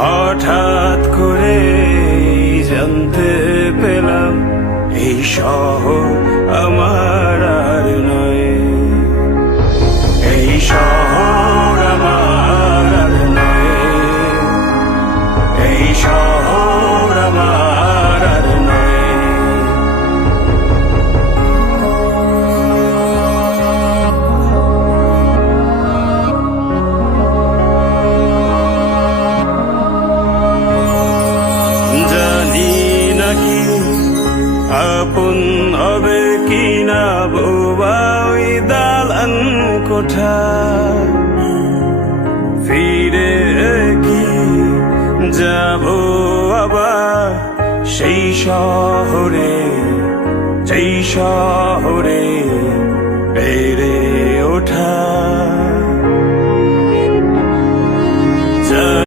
হঠাৎ করে জানতে পেলাম এই শহর আমার আর নয়, এই শহর আমার আর নয়, এই শহর আমার আর নয়। জানি নাকি আপন হবে কিনা বোবা ওই দালান কোঠা, ফিরে কি যাব আবার সেই শহরে, যেই শহরে বেড়ে ওঠা।